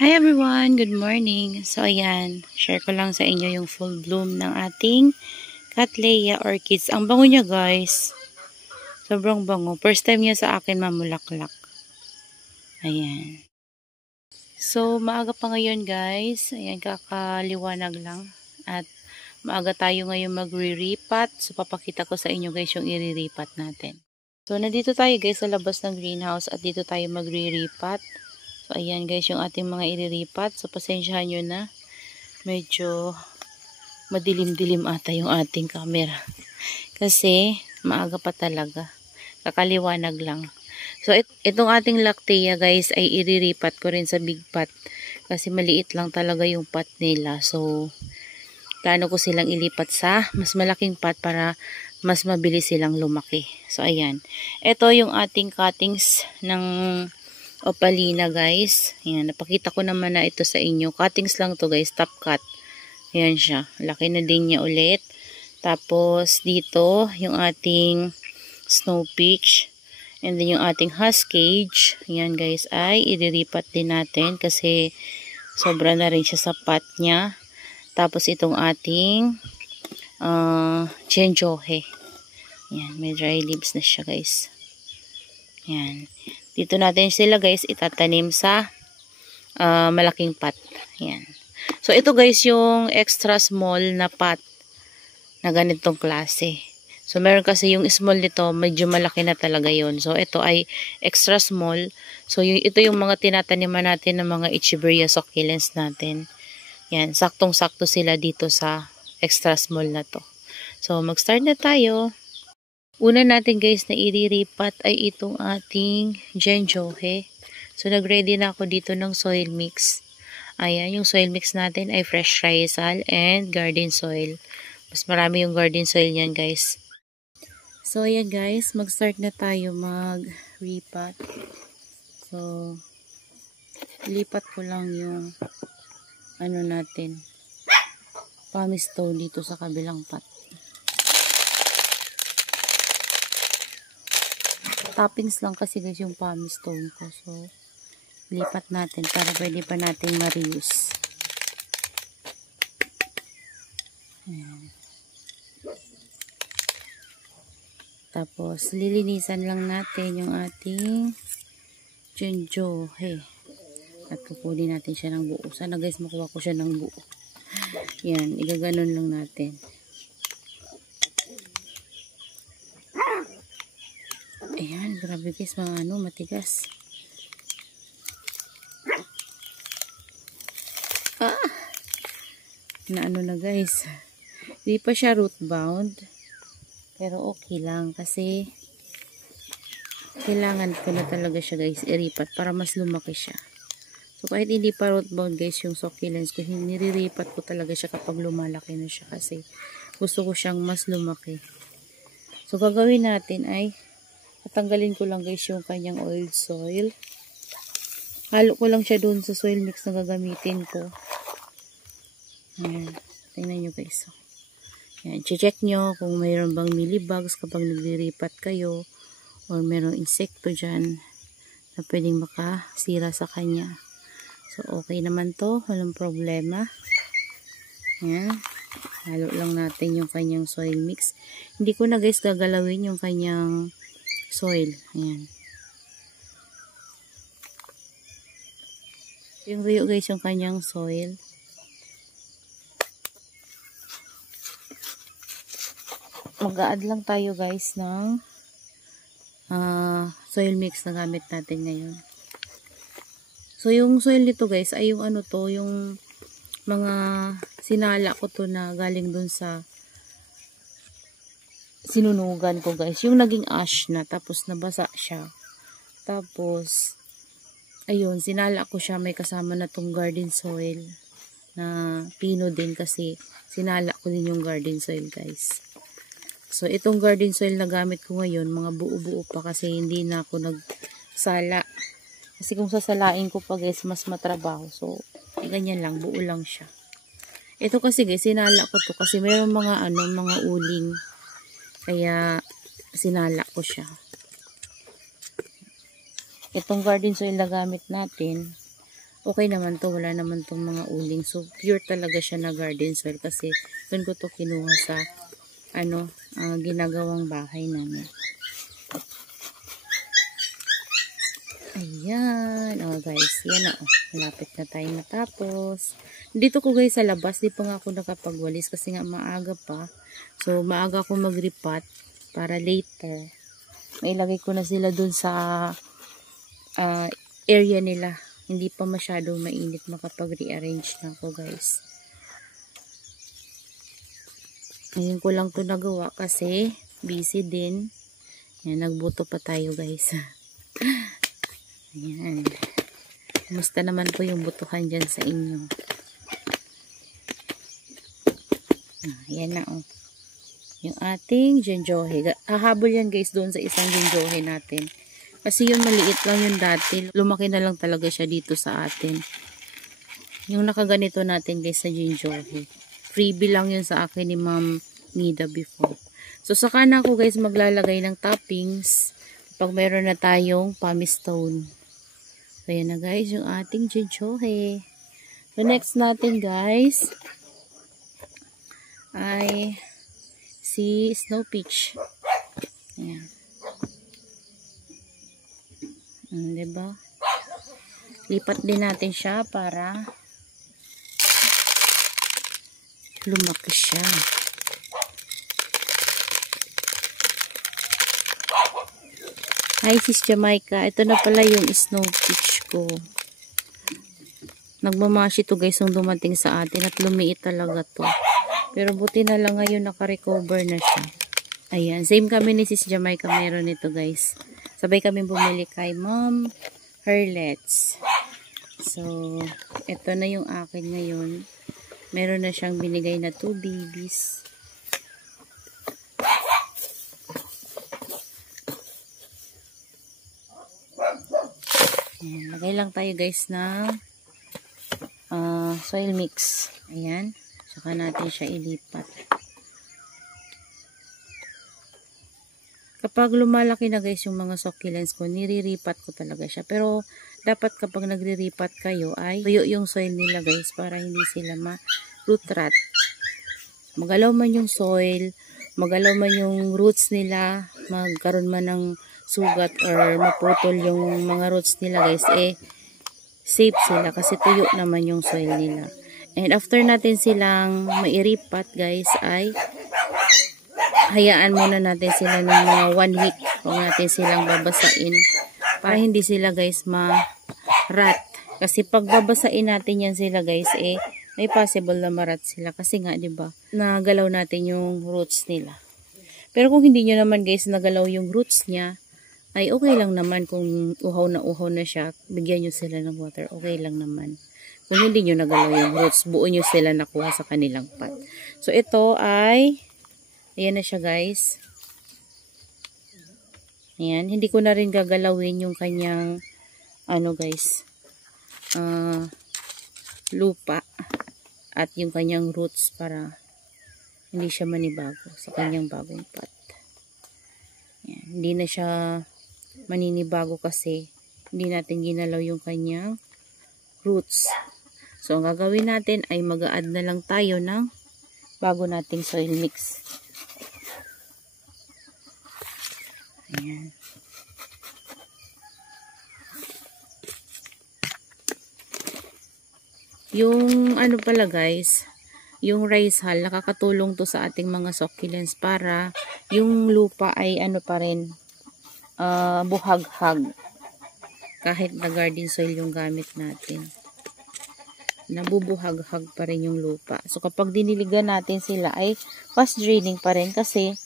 Hi everyone! Good morning! So ayan, share ko lang sa inyo yung full bloom ng ating Cattleya orchids. Ang bango niya guys. Sobrang bango. First time niya sa akin mamulaklak. Ayan. So maaga pa ngayon guys. Ayan, kakaliwanag lang. At maaga tayo ngayon magre-ripat. So papakita ko sa inyo guys yung i-ripat natin. So nandito tayo guys sa labas ng greenhouse at dito tayo magre-ripat. So, ayan guys, yung ating mga iriripat. So, pasensyahan nyo na. Medyo madilim-dilim ata yung ating camera. Kasi, maaga pa talaga. Kakaliwanag lang. So, itong ating Lactea guys, ay iriripat ko rin sa big pot. Kasi maliit lang talaga yung pot nila. So, plano ko silang ilipat sa mas malaking pot para mas mabilis silang lumaki. So, ayan. Ito yung ating cuttings ng Opalina guys. Ayan, napakita ko naman na ito sa inyo. Cuttings lang to guys, top cut. Ayan siya. Laki na din niya ulit. Tapos dito, yung ating snow peach. And then yung ating huskage. Ayan guys, ay iriripat din natin kasi sobra na rin siya sa pot niya. Tapos itong ating chenjohe. Ayan, may dry leaves na siya guys. Ayan. Dito natin sila guys itatanim sa malaking pot. Ayan. So ito guys yung extra small na pot na ganitong klase. So meron kasi yung small nito medyo malaki na talaga yon. So ito ay extra small. So ito yung mga tinataniman natin ng mga Echeveria succulents natin. Yan, saktong-sakto sila dito sa extra small na to. So mag-start na tayo. Una natin guys na iriripat ay itong ating Chenjohe. So nag-ready na ako dito ng soil mix. Ayan, yung soil mix natin ay fresh risal and garden soil. Mas marami yung garden soil niyan guys. So ayan guys, mag-start na tayo mag-ripat. So lipat ko lang yung ano natin, pumice stone dito sa kabilang pot. Toppings lang kasi guys yung pumice stone ko. So, lipat natin para pwede pa natin ma-reuse. Ayan. Tapos, lilinisan lang natin yung ating Chenjohe. At kukunin natin siya ng buo. Sana guys makuha ko siya ng buo. Yan, igaganon lang natin. Ayan, grabe guys, mga matigas. Na guys. Hindi pa siya root bound. Pero okay lang kasi kailangan ko na talaga siya guys iripat para mas lumaki siya. So kahit hindi pa root bound guys yung succulents ko, niriripat ko talaga siya kapag lumalaki na siya kasi gusto ko siyang mas lumaki. So gagawin natin ay tatanggalin ko lang guys yung kanyang oil soil. Halo ko lang siya doon sa soil mix na gagamitin ko. Ayan. Tingnan nyo guys. Ayan. Check nyo kung mayroon bang mealybugs kapag naglilipat kayo or mayroong insekto dyan na pwedeng makasira sa kanya. So okay naman to. Walang problema. Ayan. Halo lang natin yung kanyang soil mix. Hindi ko na guys gagalawin yung kanyang soil. Ayan. Yung tuyo guys yung kanyang soil. Mag-a-add lang tayo guys ng soil mix na gamit natin ngayon. So yung soil nito guys ay yung yung mga sinala ko to na galing dun sa sinunugan ko guys. Yung naging ash na tapos nabasa siya. Tapos ayun, sinala ko siya, may kasama na tong garden soil na pino din kasi sinala ko din yung garden soil guys. So itong garden soil na gamit ko ngayon, mga buo-buo pa kasi hindi na ako nagsala. Kasi kung sasalain ko pa guys, mas matrabaho. So ganyan lang, buo lang siya. Ito kasi guys, sinala ko to kasi mayroong mga mga uling. Kaya sinala ko siya. Itong garden soil na gamit natin okay naman to, wala naman tong mga uling. So pure talaga siya na garden soil kasi doon ko to kinuha sa ginagawang bahay namin. Ayan. Oh guys, yan na. Malapit na tayo matapos. Dito ko guys sa labas, di pa nga ako nakapagwalis kasi nga maaga pa. So maaga ako mag-repot para later. Mailagay ko na sila dun sa area nila. Hindi pa masyadong mainit, makapag-rearrange na ako guys. Ngayon ko lang to nagawa kasi busy din. Yan, nagbuto pa tayo guys. Ayan. Kumusta naman po yung butuhan dyan sa inyo? Ayan na oh. Yung ating genjohe. Hahabol yan guys doon sa isang genjohe natin. Kasi yung maliit lang yung dati. Lumaki na lang talaga siya dito sa atin. Yung nakaganito natin guys sa genjohe. Freebie lang yun sa akin ni Ma'am Nida before. So saka na ako guys maglalagay ng toppings pag meron na tayong pumice stone. So yan na guys yung ating genjohe. So next natin guys ay si snow peach. Ayan. Diba? Lipat din natin siya para lumaki siya. Hi sis Jamaica. Ito na pala yung snow peach ko. Nagmamashi to guys yung dumating sa atin at lumiit talaga to. Pero buti na lang ngayon naka-recover na siya. Ayan. Same kami ni sis Jamaica. Meron ito guys. Sabay kami bumili kay Mom Herlets. So, ito na yung akin ngayon. Meron na siyang binigay na 2 babies. Ayan. Lagay lang tayo guys na soil mix. Ayan. Saka natin siya ilipat. Kapag lumalaki na guys yung mga succulents ko, niriripat ko talaga siya. Pero dapat kapag nagriripat kayo ay tuyo yung soil nila guys para hindi sila ma-root rot. Magalaw man yung soil, magalaw man yung roots nila, magkaroon man ng sugat or maputol yung mga roots nila guys, safe sila kasi tuyo naman yung soil nila. And after natin silang mairipat guys ay hayaan muna natin sila ng mga 1 week. Huwag natin silang babasain para hindi sila guys ma-rat. Kasi pag babasain natin yan sila guys, may possible na ma-rat sila. Kasi nga, diba, nagalaw natin yung roots nila. Pero kung hindi nyo naman guys nagalaw yung roots niya, ay okay lang naman kung uhaw na siya. Bigyan nyo sila ng water. Okay lang naman. Kung hindi nyo nagalaw yung roots, buo nyo sila nakuha sa kanilang pot. So, ito ay ayan na siya guys. Ayan. Hindi ko na rin gagalawin yung kanyang guys. Lupa. At yung kanyang roots para hindi siya manibago sa kanyang bagong pot. Ayan. Hindi na siya maninibago kasi hindi natin ginalaw yung kanyang roots. So, ang gagawin natin ay mag-a-add na lang tayo ng bago nating soil mix. Ayan. Yung pala guys, yung rice hull, nakakatulong to sa ating mga succulents para yung lupa ay pa rin, buhaghag. Kahit na garden soil yung gamit natin. Nabubuhaghag pa rin yung lupa. So kapag diniligan natin sila ay fast draining pa rin kasi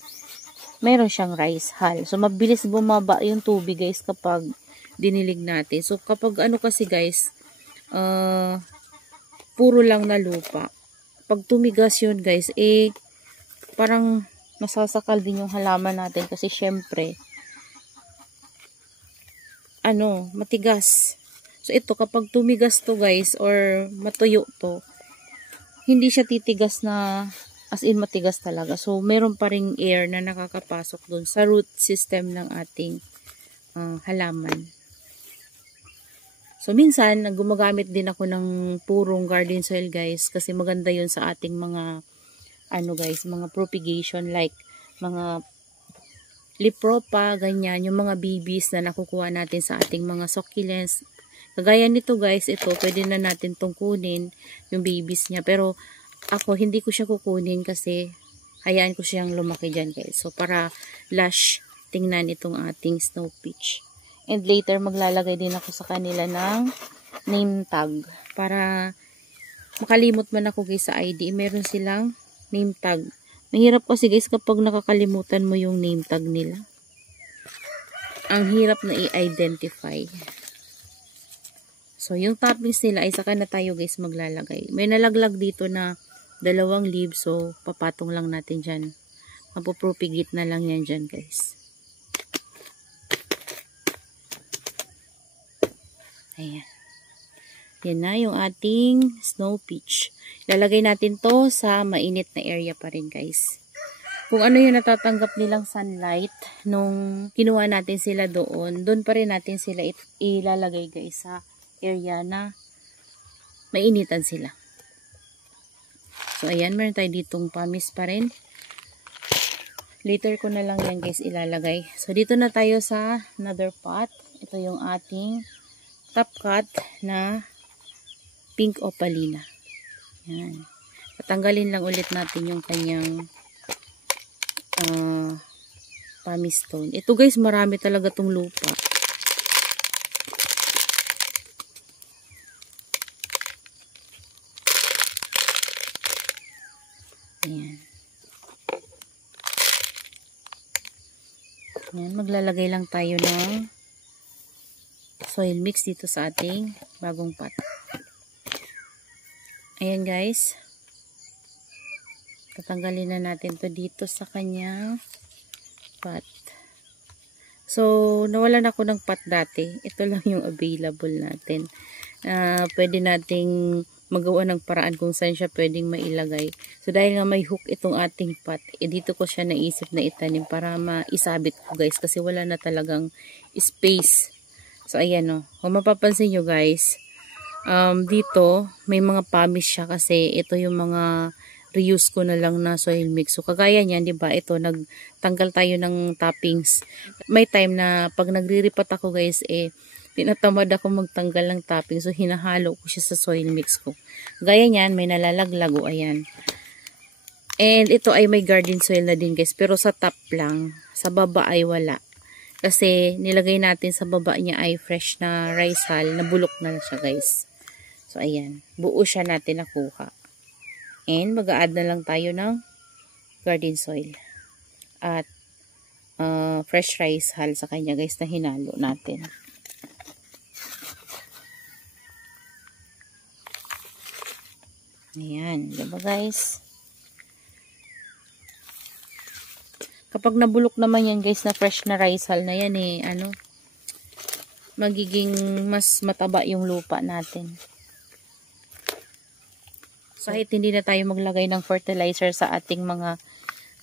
meron siyang rice hull. So, mabilis bumaba yung tubig guys kapag dinilig natin. So, kapag kasi guys, puro lang na lupa. Pag tumigas yun guys, parang masasakal din yung halaman natin kasi syempre, matigas. So, ito kapag tumigas to guys or matuyo to, hindi siya titigas na as in matigas talaga. So, meron pa ring air na nakakapasok dun sa root system ng ating halaman. So, minsan, gumagamit din ako ng purong garden soil, guys, kasi maganda yun sa ating mga, ano guys, mga propagation, like, mga lipropa, ganyan, yung mga babies na nakukuha natin sa ating mga succulents. Kagaya nito guys, ito, pwede na natin tong kunin, yung babies niya. Pero, ako, hindi ko siya kukunin kasi, hayaan ko siyang lumaki dyan guys. So, para lush, tingnan itong ating snow peach. And later, maglalagay din ako sa kanila ng name tag. Para makalimot man ako guys sa ID, meron silang name tag. Mahirap kasi guys kapag nakakalimutan mo yung name tag nila. Ang hirap na i-identify. So, yung toppings nila ay saka na tayo guys maglalagay. May nalaglag dito na 2 leaves. So, papatong lang natin dyan. Mapopropagate na lang yan dyan guys. Ayan. Yan na yung ating snow peach. Lalagay natin to sa mainit na area pa rin guys. Kung ano yung natatanggap nilang sunlight nung kinuha natin sila doon pa rin natin sila ilalagay guys sa area na mainitan sila. So ayan, meron tayo ditong pamis pa rin. Later ko na lang yan guys ilalagay. So dito na tayo sa another pot. Ito yung ating top cut na pink opalina. Yan. Patanggalin lang ulit natin yung kanyang pumice stone. Ito guys, marami talaga tong lupa. Ayan. Ayan, maglalagay lang tayo ng soil mix dito sa ating bagong pot. Ayan guys. Tatanggalin na natin to dito sa kanyang pot. So, nawalan ako ng pot dati. Ito lang yung available natin. Pwede nating magawa ng paraan kung saan siya pwedeng mailagay. So, dahil nga may hook itong ating pot, dito ko siya naisip na itanim para maisabit ko guys. Kasi wala na talagang space. So, ayan o. Kung mapapansin nyo guys, dito, may mga pamis siya kasi ito yung mga reuse ko na lang na soil mix. So, kagaya niyan, di ba? Ito, nagtanggal tayo ng toppings. May time na pag nagre-repot ako guys, tinatamad ako magtanggal ng toppings. So, hinahalo ko siya sa soil mix ko. Gaya niyan, may nalalaglag o ayan. And ito ay may garden soil na din guys. Pero sa top lang. Sa baba ay wala. Kasi nilagay natin sa baba niya ay fresh na rice hull. Nabulok na siya guys. So ayan. Buo siya natin nakuha. And mag-a-add na lang tayo ng garden soil. At fresh rice hull sa kanya guys na hinalo natin. Ayan. Diba guys? Kapag nabulok naman yan guys na fresh na rice hull na yan magiging mas mataba yung lupa natin. So, kahit hindi na tayo maglagay ng fertilizer sa ating mga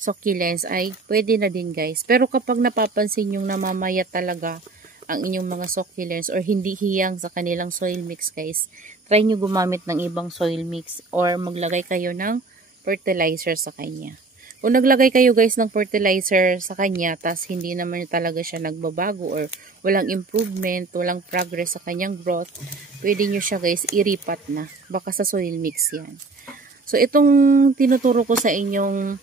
succulents ay pwede na din guys. Pero kapag napapansin yung namamayat talaga ang inyong mga succulents or hindi hiyang sa kanilang soil mix guys, try nyo gumamit ng ibang soil mix or maglagay kayo ng fertilizer sa kanya. Kung naglagay kayo guys ng fertilizer sa kanya, tas hindi naman talaga siya nagbabago or walang improvement, walang progress sa kanyang growth, pwede nyo siya guys iripat na. Baka sa soil mix yan. So itong tinuturo ko sa inyong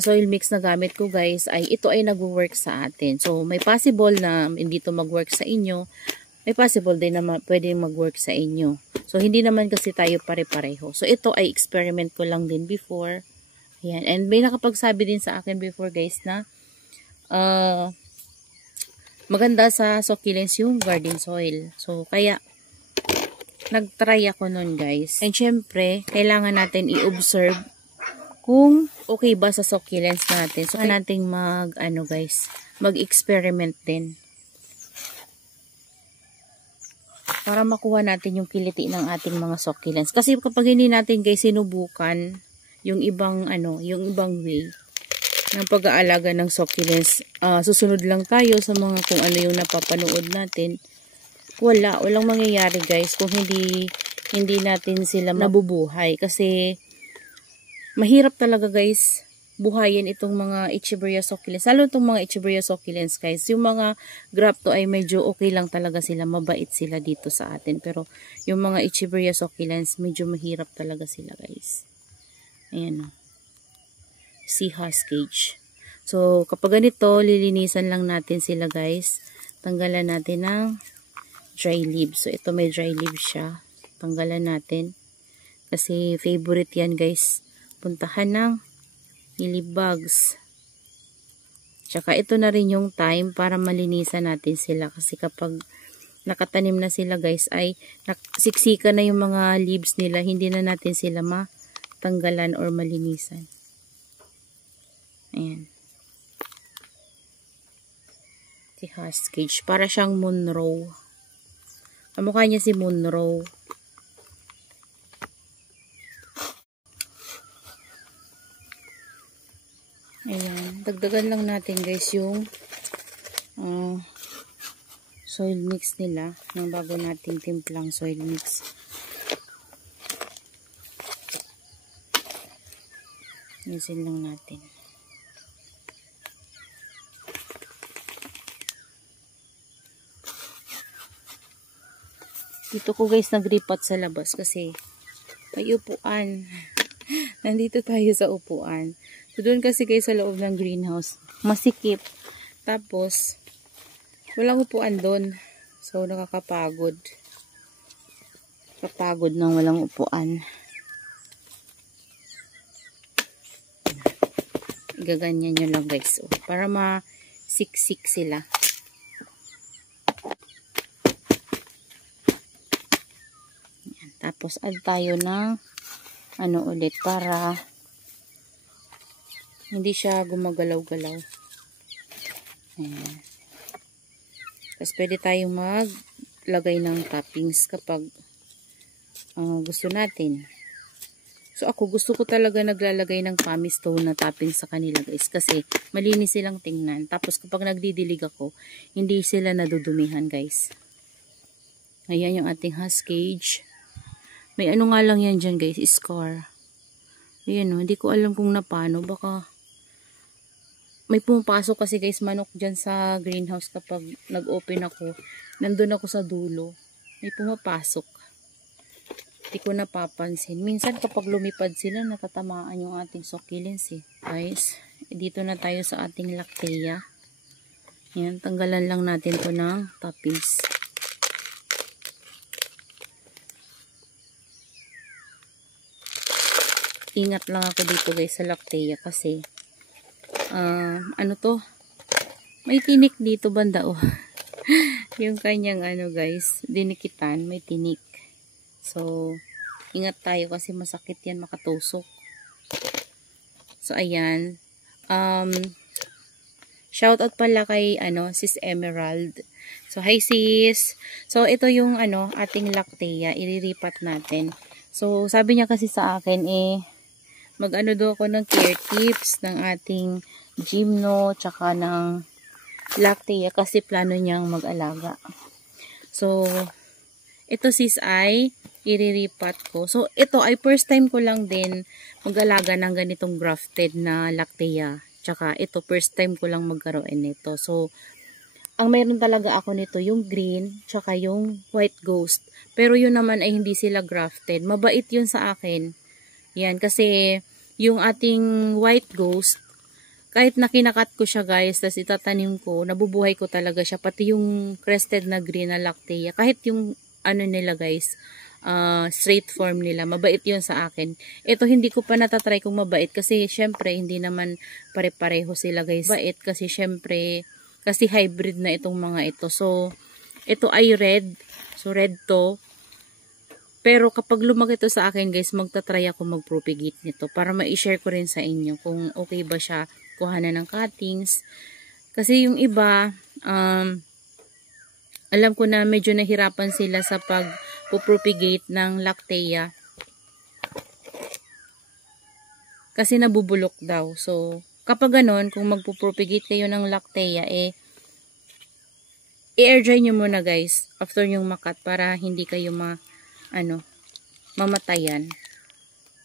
soil mix na gamit ko guys, ay ito ay nag-work sa atin. So may possible na hindi to mag-work sa inyo, may possible din na pwede mag-work sa inyo. So hindi naman kasi tayo pare-pareho. So ito ay experiment ko lang din before. Ayan. And may nakapagsabi din sa akin before guys na maganda sa succulents yung garden soil. So kaya nag-try ako nun guys. And syempre, kailangan natin i-observe kung okay ba sa succulents natin. So nating mag-experiment din. Para makuha natin yung kiliti ng ating mga succulents. Kasi kapag hindi natin guys sinubukan yung ibang way ng pag-aalaga ng succulents, susunod lang tayo sa mga kung ano yung napapanood natin walang mangyayari guys kung hindi natin sila mabubuhay. Kasi mahirap talaga guys buhayin itong mga Echeveria succulents. Lalo itong mga Echeveria succulents guys. Yung mga grapto ay medyo okay lang talaga sila. Mabait sila dito sa atin. Pero yung mga Echeveria succulents medyo mahirap talaga sila guys. Ayan o. Sea Huskage. So kapag ganito, lilinisan lang natin sila guys. Tanggalan natin ng dry leaves. So ito may dry leaves siya. Tanggalan natin. Kasi favorite yan guys. Puntahan ng mealybugs. Tsaka ito na rin yung time para malinisan natin sila. Kasi kapag nakatanim na sila guys ay siksika na yung mga leaves nila. Hindi na natin sila matanggalan or malinisan. Ayan. Si Huskage. Para siyang Monroe. Kamukha niya si Monroe. Ayan, dagdagan lang natin guys yung soil mix nila ng bago nating timplang soil mix. Isin lang natin. Dito ko guys nagripat sa labas kasi may upuan. Nandito tayo sa upuan. So, doon kasi kayo sa loob ng greenhouse, masikip. Tapos, walang upuan doon. So, nakakapagod. Kapagod nang walang upuan. Gaganyan nyo lang guys. So, para masiksik sila. Yan. Tapos, add tayo ng ulit para hindi siya gumagalaw-galaw. Ayan. Tapos pwede tayong maglagay ng toppings kapag gusto natin. So ako gusto ko talaga naglalagay ng pumice stone na toppings sa kanila guys. Kasi malinis silang tingnan. Tapos kapag nagdidilig ako, hindi sila nadudumihan guys. Ayan yung ating Huskage. May ano nga lang yan dyan guys, scar. Ayan hindi ko alam kung napano. Baka may pumapasok kasi guys manok dyan sa greenhouse kapag nag-open ako. Nandun ako sa dulo. May pumapasok. Hindi ko napapansin. Minsan kapag lumipad sila, natatamaan yung ating succulents eh. Guys, dito na tayo sa ating lactea. Yan, tanggalan lang natin to ng toppings. Ingat lang ako dito guys sa lactea kasi ano to? May tinik dito banda oh. Yung kanyang guys, dinikitan, may tinik. So, ingat tayo kasi masakit yan makatusok. So, ayan. Shout out pala kay Sis Emerald. So, hi sis. So, ito yung ating lactea. Iriripat natin. So, sabi niya kasi sa akin mag-ano daw ako ng care tips ng ating gymno tsaka ng lactea kasi plano niyang mag-alaga. So, ito sis ay iriripat ko. So, ito ay first time ko lang din mag-alaga ng ganitong grafted na lactea. Tsaka ito first time ko lang magkaroon nito. So, ang mayroon talaga ako nito yung green tsaka yung white ghost. Pero yun naman ay hindi sila grafted. Mabait yun sa akin. Yan, kasi yung ating white ghost, kahit na kinakat ko siya guys, tas itatanim ko, nabubuhay ko talaga siya. Pati yung crested na green na lactea, kahit yung nila guys, straight form nila, mabait yun sa akin. Ito hindi ko pa natatry kung mabait kasi syempre hindi naman pare-pareho sila guys. Mabait kasi syempre, kasi hybrid na itong mga ito. So, ito ay red. So, red to. Pero kapag lumaki ito sa akin guys, magta-try ako mag-propagate nito para ma-share ko rin sa inyo kung okay ba siya kuhanan ng cuttings. Kasi yung iba, alam ko na medyo nahirapan sila sa pag-propagate ng lactea. Kasi nabubulok daw. So, kapag ganon, kung magpo-propagate kayo ng lactea, i-air dry nyo muna guys after yung makat para hindi kayo mamatayan.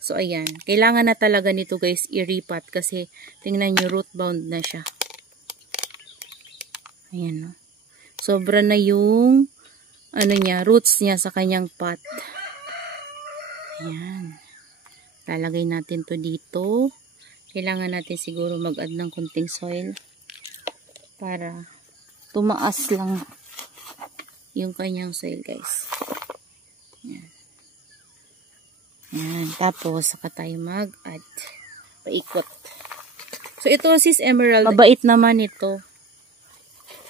So ayan, kailangan na talaga nito guys i-repat kasi tingnan nyo root bound na siya. Ayan no. Sobra na yung roots niya sa kanyang pot. Ayan. Lalagay natin to dito. Kailangan natin siguro mag-add ng kunting soil para tumaas lang yung kanyang soil guys. Ayan. Ayan. Tapos saka tayo mag-add. Paikot. So ito sis emerald. Mabait naman ito.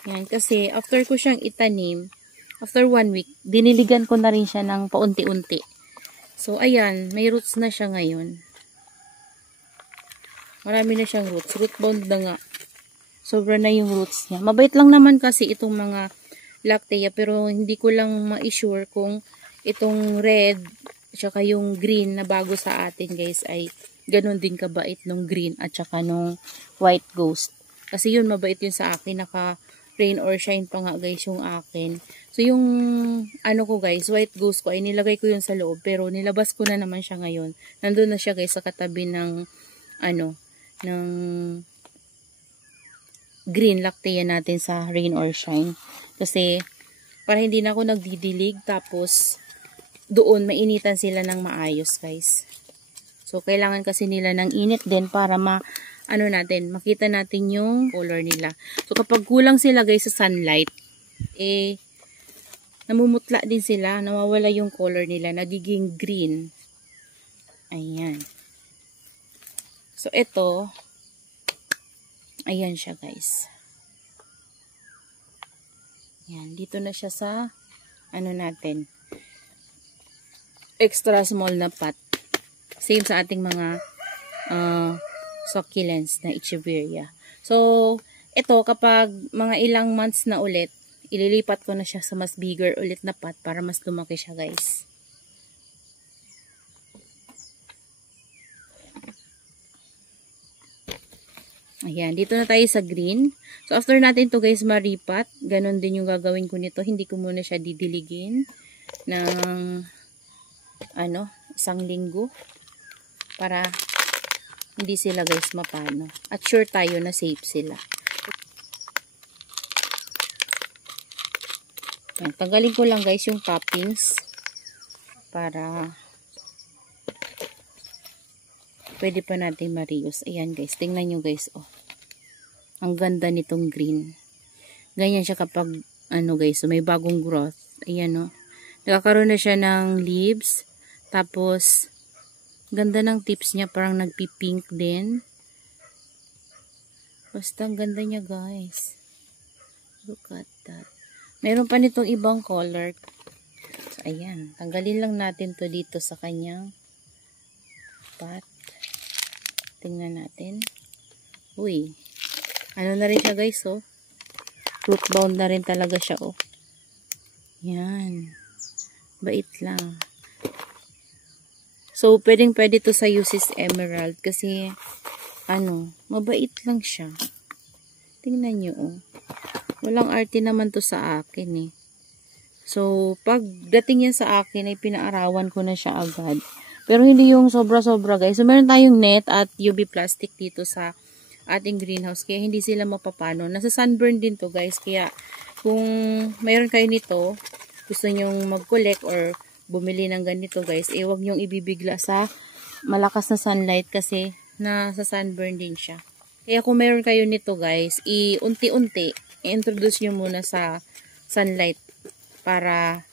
Ayan. Kasi after ko siyang itanim, after 1 week, diniligan ko na rin siya ng paunti-unti. So ayan, may roots na siya ngayon. Marami na siyang roots. Root bound na nga. Sobra na yung roots niya. Mabait lang naman kasi itong mga lactea, pero hindi ko lang ma-sure kung itong red tsaka yung green na bago sa atin guys ay ganun din kabait nung green at saka nung white ghost. Kasi yun mabait yun sa akin, naka rain or shine pa nga guys yung akin. So yung ko guys, white ghost ko ay nilagay ko yun sa loob, pero nilabas ko na naman siya ngayon. Nandun na siya guys sa katabi ng ng green lactea natin sa rain or shine. Kasi para hindi na ako nagdidilig, tapos doon mainitan sila ng maayos guys. So kailangan kasi nila ng init din para makita natin yung color nila. So kapag kulang sila guys sa sunlight, namumutla din sila, nawawala yung color nila, nagiging green. Ayan. So ito, ayan siya guys. Ayan, dito na siya sa natin. Extra small na pot. Same sa ating mga succulents na Echeveria. So, ito kapag mga ilang months na ulit, ililipat ko na siya sa mas bigger ulit na pot para mas lumaki siya guys. Ayan, dito na tayo sa green. So, after natin to guys maripat, ganun din yung gagawin ko nito. Hindi ko muna siya didiligin ng 1 linggo para hindi sila guys mapano. At sure tayo na safe sila. Ayan, tanggalin ko lang guys yung toppings para pwede pa natin ma-reuse. Ayan guys, tingnan nyo guys, oh. Ang ganda nitong green. Ganyan siya kapag, guys, so may bagong growth. Ayan, oh. Nakakaroon na siya ng leaves. Tapos, ganda ng tips niya, parang nagpipink din. Basta, ang ganda niya guys. Look at that. Meron pa nitong ibang color. So, ayan. Tanggalin lang natin to dito sa kanyang pot. Tingnan natin. Uy. Ano na rin siya guys, oh. Root bound na rin talaga siya, oh. Yan. Bait lang. So, pwede to sa Usis Emerald kasi, mabait lang siya. Tingnan nyo, oh. Walang arte naman to sa akin, eh. So, pag dating yan sa akin, ay pinaarawan ko na siya agad. Pero hindi yung sobra-sobra guys. So, meron tayong net at UV plastic dito sa ating greenhouse. Kaya hindi sila mapapano. Nasa sunburn din to guys. Kaya kung mayroon kayo nito, gusto nyong mag-collect or bumili ng ganito guys, huwag nyong ibibigla sa malakas na sunlight kasi nasa sunburn din siya. Kaya kung mayroon kayo nito guys, unti-unti, i-introduce nyo muna sa sunlight para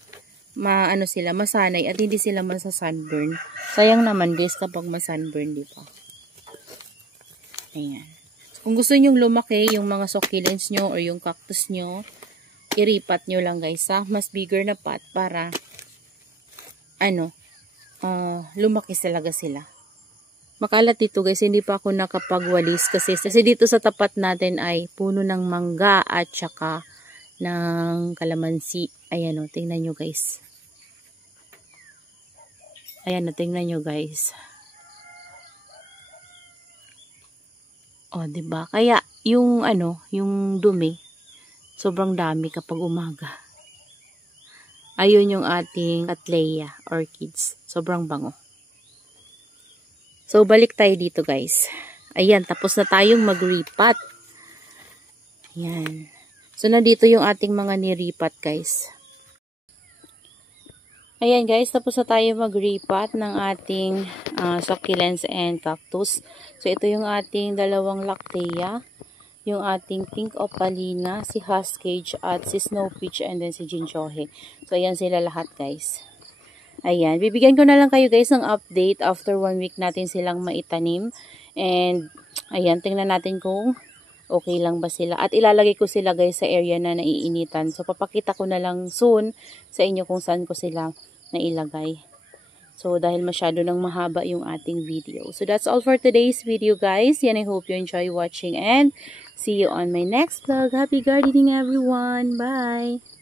masanay at hindi sila sunburn. Sayang naman guys kapag masunburn, di ba? Ayan. Kung gusto nyong lumaki yung mga succulents nyo or yung cactus nyo, iripat nyo lang guys sa mas bigger na pot para lumaki talaga sila. Makalat dito guys, hindi pa ako nakapagwalis kasi dito sa tapat natin ay puno ng mangga at saka ng kalamansi. Ayan o, tingnan nyo guys. Ayan o, tingnan nyo guys. O, diba? Kaya, yung yung dumi, Sobrang dami kapag umaga. Ayun yung ating Cattleya orchids. Sobrang bango. So, balik tayo dito guys. Ayan, tapos na tayong mag-repot. Ayan. So, nandito yung ating mga niripat guys. Ayan guys, tapos na tayo mag-repot ng ating succulents and cactus. So, ito yung ating dalawang Lactea. Yung ating pink opalina, si Huskage at si Snow Peach and then si Jinchohe. So, ayan sila lahat guys. Ayan, bibigyan ko na lang kayo guys ng update after 1 week natin silang maitanim. And, ayan, tingnan natin kung okay lang ba sila. At ilalagay ko sila guys sa area na naiinitan. So, papakita ko na lang soon sa inyo kung saan ko sila nailagay. So, dahil masyado nang mahaba yung ating video. So, that's all for today's video guys. Yan, I hope you enjoy watching and see you on my next vlog. Happy gardening everyone! Bye!